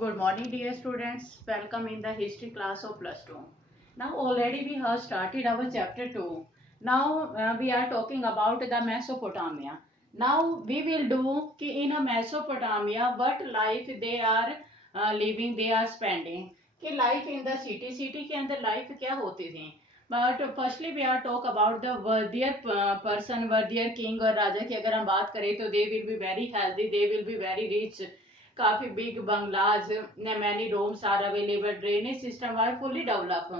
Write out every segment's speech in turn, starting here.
Good morning, dear students. Welcome in the history class of plus 2. Now, already we have started our chapter 2. Now, we are talking about the Mesopotamia. Now, we will do in a Mesopotamia what life they are living, they are spending. कि life in the city के अंदर life क्या होती थी. But firstly we are talk about the worthier person, worthier king और राजा की अगर हम बात करें तो they will be very healthy, they will be very rich. काफी big बंगलाज, many rooms are available, drainage system are fully developed.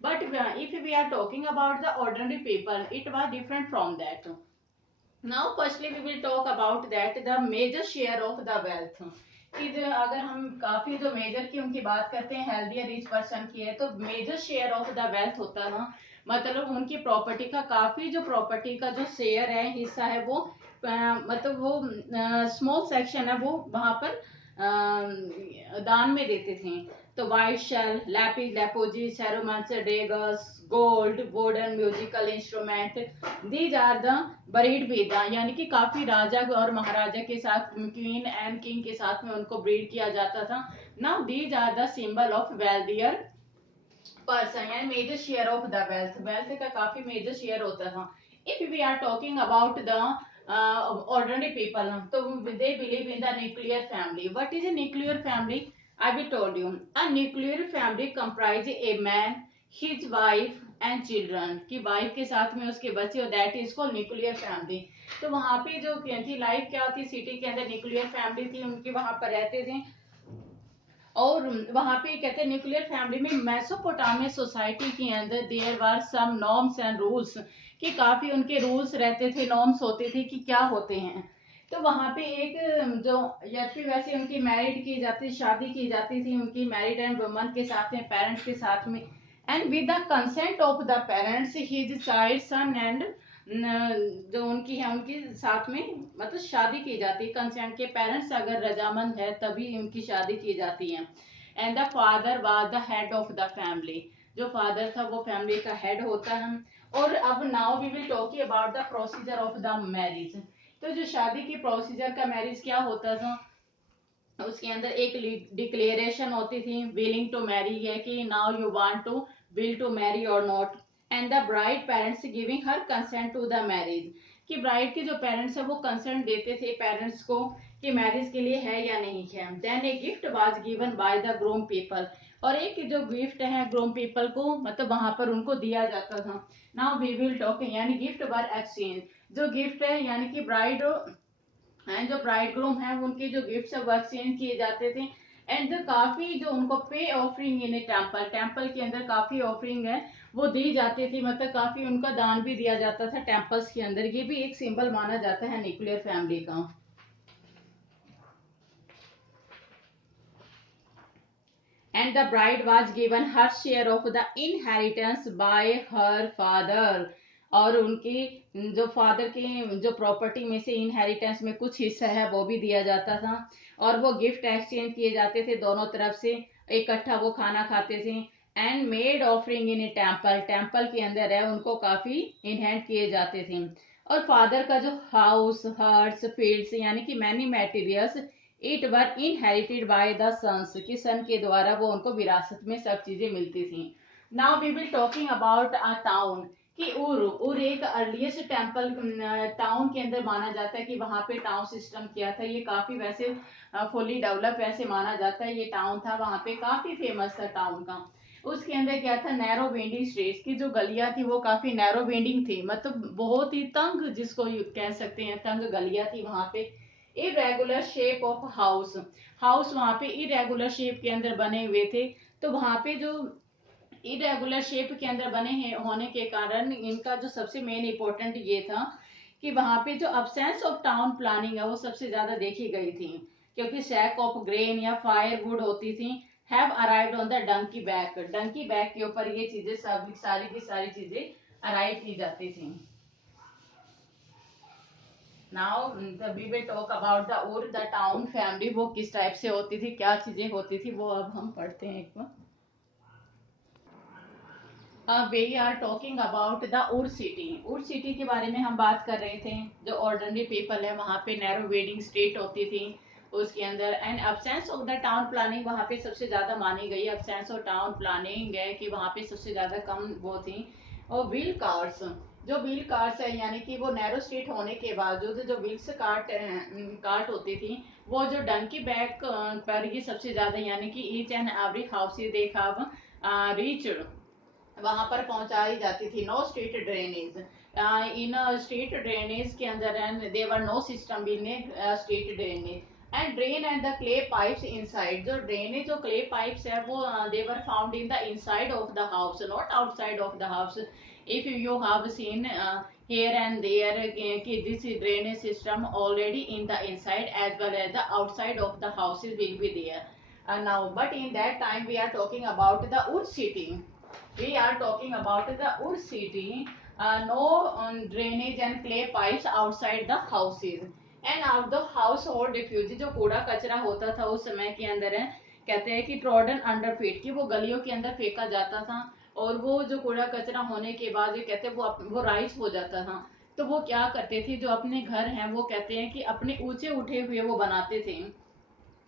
But if we are talking about the ordinary people, it was different from that. Now firstly we will talk about that the major share of the wealth. कि अगर हम काफी जो major की उनकी बात करते हैं हेल्दी या रिच पर्सन की है तो major share of the wealth होता है ना, मतलब उनकी प्रॉपर्टी का काफी जो प्रॉपर्टी का जो शेयर है हिस्सा है वो मतलब वो स्मॉल सेक्शन है वो वहां पर दान में देते थे. तो वाइट शेल, लैपिस लेपोजी, सेरोमांसर gold, wooden musical instrument, these are the buried वेदा, यानी कि काफी राजा और महाराजा के साथ, क्वीन एंड किंग के साथ में उनको ब्रीड किया जाता था. Now these are the symbol of wealthier person and major share of the wealth. Wealth का काफी मेजर शेयर होता था. If we are talking about the ordinary people, so they believe in the nuclear family. What is a nuclear family? I will told you. A nuclear family comprises a man, his wife and children. कि wife के साथ में उसके बच्चे, और that is called nuclear family. तो वहां पे जो थी लाइफ क्या होती, सिटी के अंदर न्यूक्लियर फैमिली थी, उनके वहां पर रहते थे. और वहां पे कहते हैं न्यूक्लियर फैमिली में मेसोपोटामिया सोसाइटी के अंदर there were some norms and rules, कि काफी उनके रूल्स रहते थे, नॉर्म्स होते थे कि क्या होते हैं. तो वहां पे एक जो यद्यपि वैसे उनकी मैरिड की जाती, शादी की जाती थी उनकी मैरिड एंड वुमन के साथ में, पेरेंट्स के साथ में, and with the consent of the parents his child son and जो उनकी है उनके साथ में मतलब शादी की जाती है. कंसेंट के पेरेंट्स अगर रजामंद है तभी उनकी शादी की जाती है. And the father was the head of the family, जो फादर था वो फैमिली का हेड होता है. और अब now we will talk about the procedure of the marriage. तो जो शादी की प्रोसीजर का मैरिज क्या होता था, उसके अंदर एक डिक्लेरेशन होती थी, विलिंग टू मैरी, है कि now you want to will to marry और not, and the bride parents giving her consent to the marriage, कि ब्राइड के जो पेरेंट्स है वो कंसेंट देते थे पेरेंट्स को कि मैरिज के लिए है या नहीं है. Then a gift was given by the groom people, और एक जो गिफ्ट है ग्रूम पीपल को मतलब वहां पर उनको दिया जाता था. नाउ वी विल टॉक, यानी गिफ्ट वर एक्सचेंज, जो गिफ्ट है यानी कि ब्राइड एंड जो ब्राइड ग्रूम है उनके जो गिफ्ट है वो एक्सचेंज किए जाते थे. एंड जो काफी जो उनको पे ऑफरिंग इन टेम्पल, टेम्पल के अंदर काफी ऑफरिंग है वो दी जाती थी, मतलब काफी उनका दान भी दिया जाता था टेम्पल्स के अंदर. ये भी एक सिंबल माना जाता है न्यूक्लियर फैमिली का. And the bride was given her share of the inheritance bye her father, और उनकी जो फादर की जो प्रॉपर्टी में से इनहेरिटेंस में कुछ हिस्सा है वो भी दिया जाता था. और वो गिफ्ट एक्सचेंज किए जाते थे दोनों तरफ से, इकट्ठा वो खाना खाते थे. And made offering in A temple, temple के अंदर है उनको काफी इनहेंड किए जाते थे. और फादर का जो हाउस, हर्ट्स, फील्ड्स, यानी कि many materials, it were inherited by the sons, कि सन के द्वारा वो उनको विरासत में सब चीजें मिलती थी. Now we will talking about a town, कि उर एक अर्लीस्ट टेम्पल टाउन के अंदर माना जाता है कि वहां पे टाउन सिस्टम किया था. ये काफी वैसे फुली डेवलप वैसे माना जाता है, ये टाउन था वहां पे, काफी फेमस था टाउन का. उसके अंदर क्या था, नैरो वेंडिंग स्ट्रीट्स, की जो गलियां थी वो काफी नैरो वेंडिंग थी, मतलब बहुत ही तंग जिसको कह सकते हैं, तंग गलियां थी वहां पे. Irregular shape of house, house वहां पे इरेगुलर शेप के अंदर बने हुए थे. तो वहां पे जो इरेगुलर शेप के अंदर बने हैं होने के कारण इनका जो सबसे मेन इंपॉर्टेंट ये था कि वहां पे जो अब्सेंस ऑफ टाउन प्लानिंग है वो सबसे ज्यादा देखी गई थी, क्योंकि सैक ऑफ ग्रेन या फायर वुड होती थी, have arrived on the donkey back, donkey back के ऊपर ये चीजें सब सारी की सारी चीजें अराइव की जाती थी. Now we will talk about the Ur, the town family वो किस टाइप से होती थी, क्या चीजें होती थी, वो अब हम पढ़ते हैं एक बार. We are talking about the Ur city. Ur city के बारे में हम बात कर रहे थे. जो ऑर्डिनरी पीपल है वहां पे नैरो वेडिंग स्ट्रीट होती थी, उसके अंदर। And absence of the town planning वहाँ पे सबसे ज्यादा मानी गई, एब्सेंस ऑफ टाउन प्लानिंग है कि वहाँ पे सबसे ज्यादा कम वो थी। और व्हील कार्स, जो व्हील कार्स है यानी कि वो नैरो स्ट्रीट होने के बावजूद जो व्हील्स कार्ट होती थी, वो जो डंकी बैग पर ही सबसे ज्यादा यानी कि each and every house they have reached, वहां पर पहुंचाई जाती थी। No street drainage, in street drainage के अंदर there were no system in street drainage and drain and the clay pipes inside, जो ड्रेनेज जो क्ले पाइप्स है वो there were found in the inside of the house, not outside of the house. If you have seen here and there this drainage system already in the inside as well as the outside of the houses will be there. Now but in that time we are talking about the wood city, we are talking about the wood city, no drainage and clay pipes outside the houses and out the household refuse, जो कूड़ा कचरा होता था उस समय के अंदर है, कहते हैं कि ट्रॉडन अंडर फीट, कि वो गलियों के अंदर फेंका जाता था और वो जो कूड़ा कचरा होने के बाद ये कहते हैं वो राइस हो जाता था। तो वो क्या करते थे, जो अपने घर हैं वो कहते हैं कि अपने ऊंचे उठे हुए वो बनाते थे,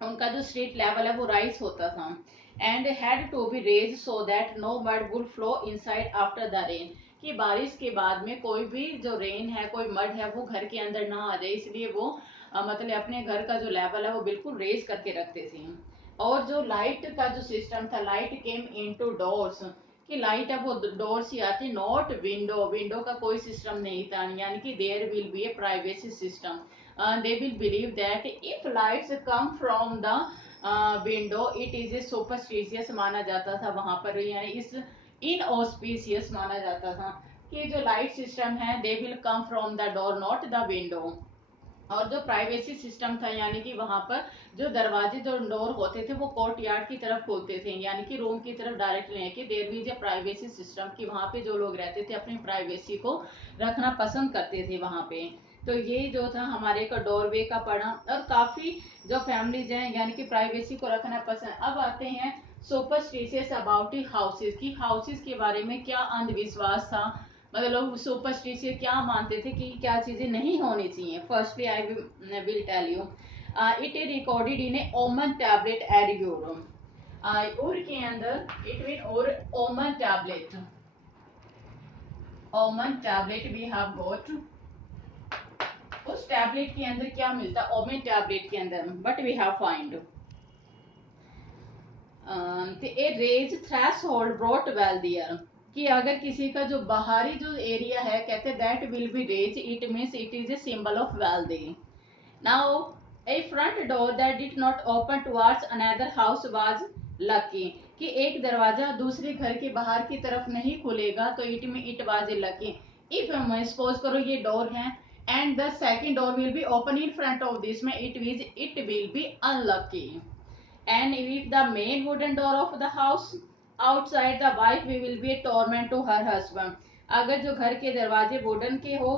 उनका जो स्ट्रीट लेवल है वो राइज होता था। And had to be raise so that no mud would flow inside after the rain, कि बारिश के बाद में कोई भी जो रेन है कोई मड है वो घर के अंदर ना आ जाए, इसलिए वो मतलब अपने घर का जो लेवल है वो बिल्कुल रेज करके रखते थे। और जो लाइट का जो सिस्टम था, लाइट केम इनटू डोर्स, कि लाइट है वो डोर से आती, नॉट विंडो, विंडो का कोई सिस्टम नहीं था, यानी कि there will be a privacy system. They will believe that if lights come from the window it is a superstitious माना जाता था वहां पर, यानी इस inauspicious माना जाता था कि जो लाइट सिस्टम है they will come from the door not the window। और जो प्राइवेसी सिस्टम था यानी कि वहां पर जो दरवाजे जो डोर होते थे वो कोर्ट यार्ड की तरफ खोलते थे, यानी कि रूम की तरफ डायरेक्ट नहीं, कि देर भी जो प्राइवेसी सिस्टम की वहां पे जो लोग रहते थे अपनी प्राइवेसी को रखना पसंद करते थे वहां पे। तो ये जो था हमारे का डोरवे का पढ़ा, और काफी जो फैमिलीज हैं यानी कि प्राइवेसी को रखना पसंद। अब आते हैं सुपरस्टिशियस अबाउट हाउसेस, की हाउसेस के बारे में क्या अंधविश्वास था, मतलब लोग सुपरस्टिशियस क्या मानते थे कि क्या चीजें नहीं होनी चाहिए। Firstly I will tell you, it is recorded in a omen tablet एरियोरम, उर के अंदर इट मीन और omen tablet, omen tablet we have got, उस टैबलेट के अंदर क्या मिलता है ओमेन टैबलेट के अंदर, but we have find a raise threshold brought well there, कि अगर किसी का जो बाहरी जो एरिया है कहते that will be raise, it means it is a symbol of wealthy. Now a front door that did not open towards another house was lucky, कि एक दरवाजा दूसरे घर के बाहर की तरफ नहीं खुलेगा तो इट में it was a lucky. If suppose करो ये डोर है and the second door will be open in front of this में it will be unlucky। and if the main wooden door of the house outside the wife will be a torment to her husband, अगर जो घर के दरवाजे wooden के हो,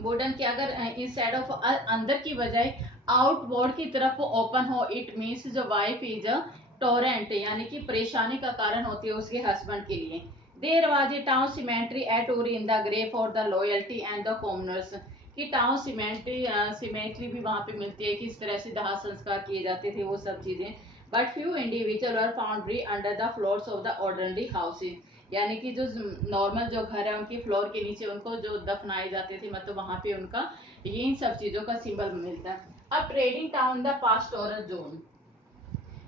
wooden के अगर इंस्टेड ऑफ अंदर की बजाय आउटवर्ड की तरफ वो ओपन हो, इट मीन्स जो वाइफ इज अ टोरेंट, यानी कि परेशानी का कारण होती है उसके हस्बैंड के लिए। There was a town cemetery at Ur in the grey for the loyalty and the commoners, कि टाउन सिमेंट्री भी वहां पे मिलती है, किस तरह से दाह संस्कार किए जाते थे वो सब चीजें। But few individual are found री under the floors of the ordinary houses, यानी कि जो नॉर्मल जो घर है उनकी फ्लोर के नीचे उनको जो दफनाए जाते थे, मतलब वहां पे उनका ये इन सब चीजों का सिंबल मिलता है। अब trading town the pastoral zone,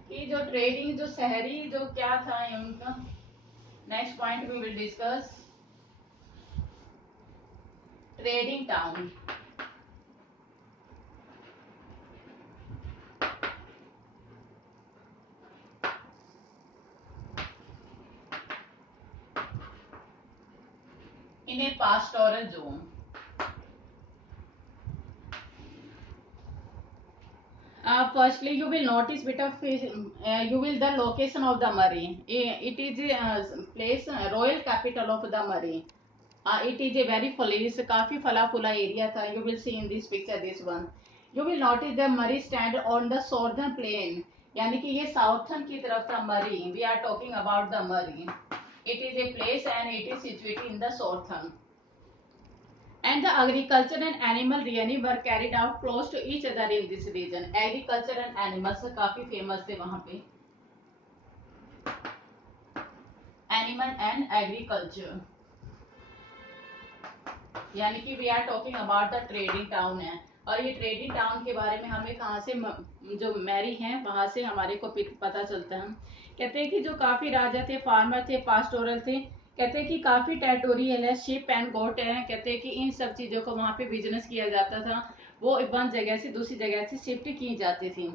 कि जो ट्रेडिंग जो शहरी जो क्या था उनका, next point we will discuss trading town. in a pastoral zone, firstly you will notice bit of you will the location of the Murray, it is a place royal capital of the Murray, it is a very police काफी फला फुला area था। you will see in this picture this one, you will notice the Murray stand on the southern plain, यानी कि ये southern की तरफ था Murray, we are talking about the Murray, it is a place and it is situated in the southern and the agriculture and animal rearing were carried out close to each other in this region. Agriculture and animals काफी famous थे वहां पे, animal and agriculture, यानी कि we are talking about the trading town है। और ये trading town के बारे में हमें कहाँ से जो मैरी हैं वहां से हमारे को पता चलता है। कहते हैं कि जो काफी राजा थे, फार्मर थे, पास्टोरल थे, कहते हैं कि काफी टेरिटोरियल है, शिप एंड गोट है। कहते हैं कि इन सब चीजों को वहां पे बिजनेस किया जाता था, वो वन जगह से दूसरी जगह से शिफ्ट की जाती थी।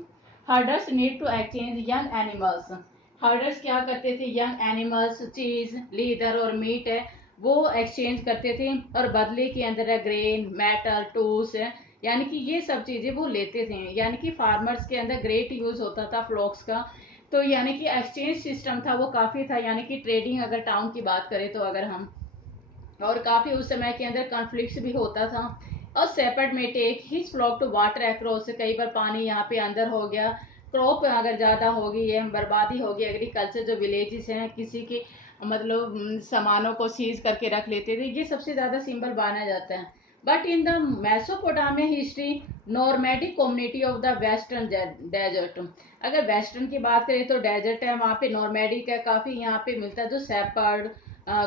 Herders need to exchange young animals, herders क्या करते थे, यंग एनिमल्स, चीज, लीदर और मीट है वो एक्सचेंज करते थे, और बदले के अंदर ग्रेन, मेटल, टूल्स है, यानी कि ये सब चीजें वो लेते थे। यानी कि फार्मर्स के अंदर ग्रेट यूज होता था फ्लॉक्स का, तो यानी कि एक्सचेंज सिस्टम था वो काफी था, यानी कि ट्रेडिंग अगर टाउन की बात करें तो अगर हम, और काफी उस समय के अंदर कॉन्फ्लिक्ट भी होता था। और सेपर्ड में take his flock to water across, कई बार पानी यहाँ पे अंदर हो गया, क्रॉप अगर ज्यादा हो गई है, बर्बादी हो गई, एग्रीकल्चर जो विलेजेस हैं किसी की मतलब सामानों को सीज करके रख लेते थे, ये सबसे ज्यादा सिंबल माना जाता है। But in the Mesopotamia history, nomadic community of the western desert, अगर वेस्टर्न की बात करें तो डेजर्ट है, वहाँ पे नॉर्मैडिक है, काफी यहाँ पे मिलता है, जो सेपर्ड,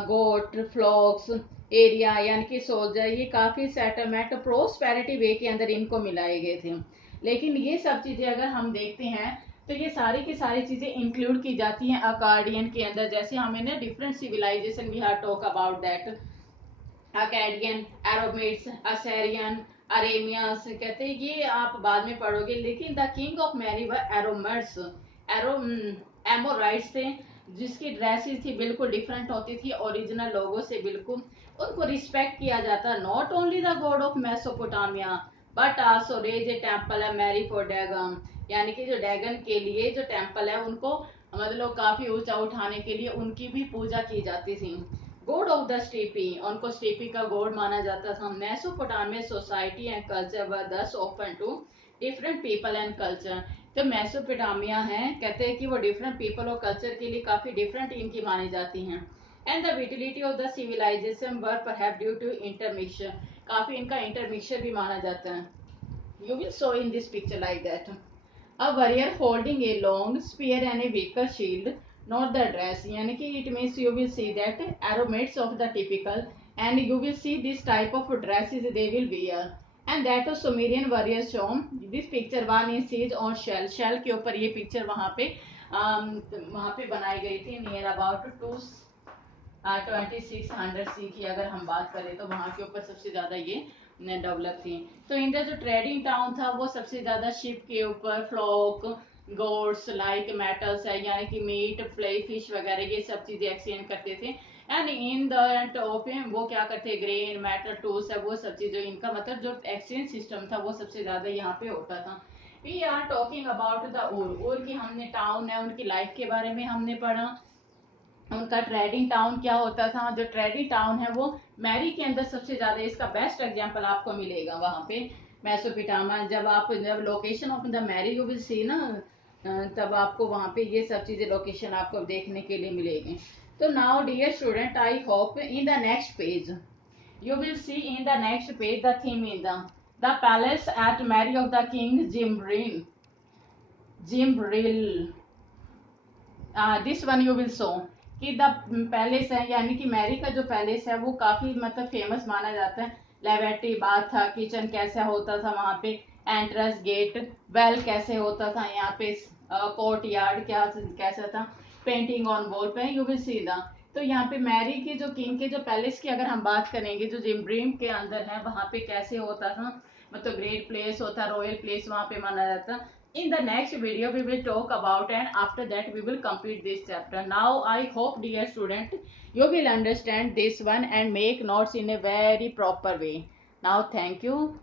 गोट, फ्लॉक्स एरिया, यानी कि सोल्जर, ये काफी सेटलमेंट प्रोस्पेरिटी वे के अंदर इनको मिलाए गए थे। लेकिन ये सब चीजें अगर हम देखते हैं तो ये सारी की सारी चीजें इंक्लूड की जाती हैं अकाडियन के अंदर। जैसे हमें ना different civilization we have talk about that, Akkadian, एरोमेट्स, असेरियन, अरेमियंस, कहते हैं ये आप बाद में पढ़ोगे। लेकिन the king of Mari were एरोमेट्स, एरो एमोराइट्स थे, जिसकी ड्रेसेस थी बिल्कुल डिफरेंट होती थी ओरिजिनल लोगों से बिल्कुल, उनको रिस्पेक्ट किया जाता। Not only the god of Mesopotamia but also raise a temple है मैरी फॉर डैगन, यानी कि जो डैगन के लिए जो टेम्पल है उनको मतलब काफी ऊंचा उठाने के लिए उनकी भी पूजा की जाती थी। गॉड ऑफ द स्टेपी, उनको स्टेपी का गॉड माना जाता था। Mesopotamia society and culture were thus open to different people and culture, जो मेसोपोटामिया है कहते हैं कि वो डिफरेंट पीपल और कल्चर के लिए काफी डिफरेंट इनकी मानी जाती हैं। And the vitality of the civilization were perhaps due to intermixture, काफी इनका इंटरमिक्सचर भी माना जाता है। You will so in this picture like that, a warrior holding a long spear and a weaker shield, not the dress, यानी कि it means you will see that aromatics of the typical, and you will see this type of dresses they will wear, and that of Sumerian warriors shown this picture one in siege on shell, shell के ऊपर ये picture वहाँ पे बनाई गई थी near about 2600 सी की अगर हम बात करें तो वहाँ के ऊपर सबसे ज्यादा ये डेवलप थी। तो इंडिया जो ट्रेडिंग टाउन था वो सबसे ज्यादा शिप के ऊपर फ्लॉक, गोड्स लाइक मेटल्स है, यानी कि मीट, फ्लाई फिश वगैरह ये सब चीजें एक्सचेंज करते थे। एंड इन द टॉप वो क्या करते, ग्रेन, मेटल, टूल्स है, वो सब चीजें इनका मतलब जो एक्सचेंज सिस्टम था वो सबसे ज्यादा यहाँ पे होता था। We are talking about the Ur की हमने टाउन है उनकी लाइफ के बारे में हमने पढ़ा, उनका ट्रेडिंग टाउन क्या होता था। जो ट्रेडिंग टाउन है वो मैरी के अंदर सबसे ज्यादा, इसका बेस्ट एग्जांपल आपको मिलेगा वहां पे मेसोपोटामिया। जब location of the marry you will see ना, तब आपको वहां पे ये सब चीजें लोकेशन आपको देखने के लिए मिलेगी। तो now dear student I hope in the next page you will see in the next page the theme in the palace at Mary of the King Jimbril, this one you will show कि the palace है, यानी कि Mary का जो palace है वो काफी मतलब फेमस माना जाता है। लेवेटरी बाथ था, किचन कैसा होता था वहाँ पे, एंट्रेंस गेट, वेल कैसे होता था यहाँ पे, कोर्ट यार्ड क्या कैसा था, पेंटिंग ऑन वॉल पे यू विल सी द। तो यहाँ पे मैरी के जो किंग के जो पैलेस की अगर हम बात करेंगे जो जिम्ब्रीम के अंदर है वहाँ पे कैसे होता था, मतलब ग्रेट प्लेस होता, रॉयल प्लेस वहाँ पे माना जाता। In the next video we will talk about, and after that we will complete this chapter. Now I hope dear student you will understand this one and make notes in a very proper way. Now thank you.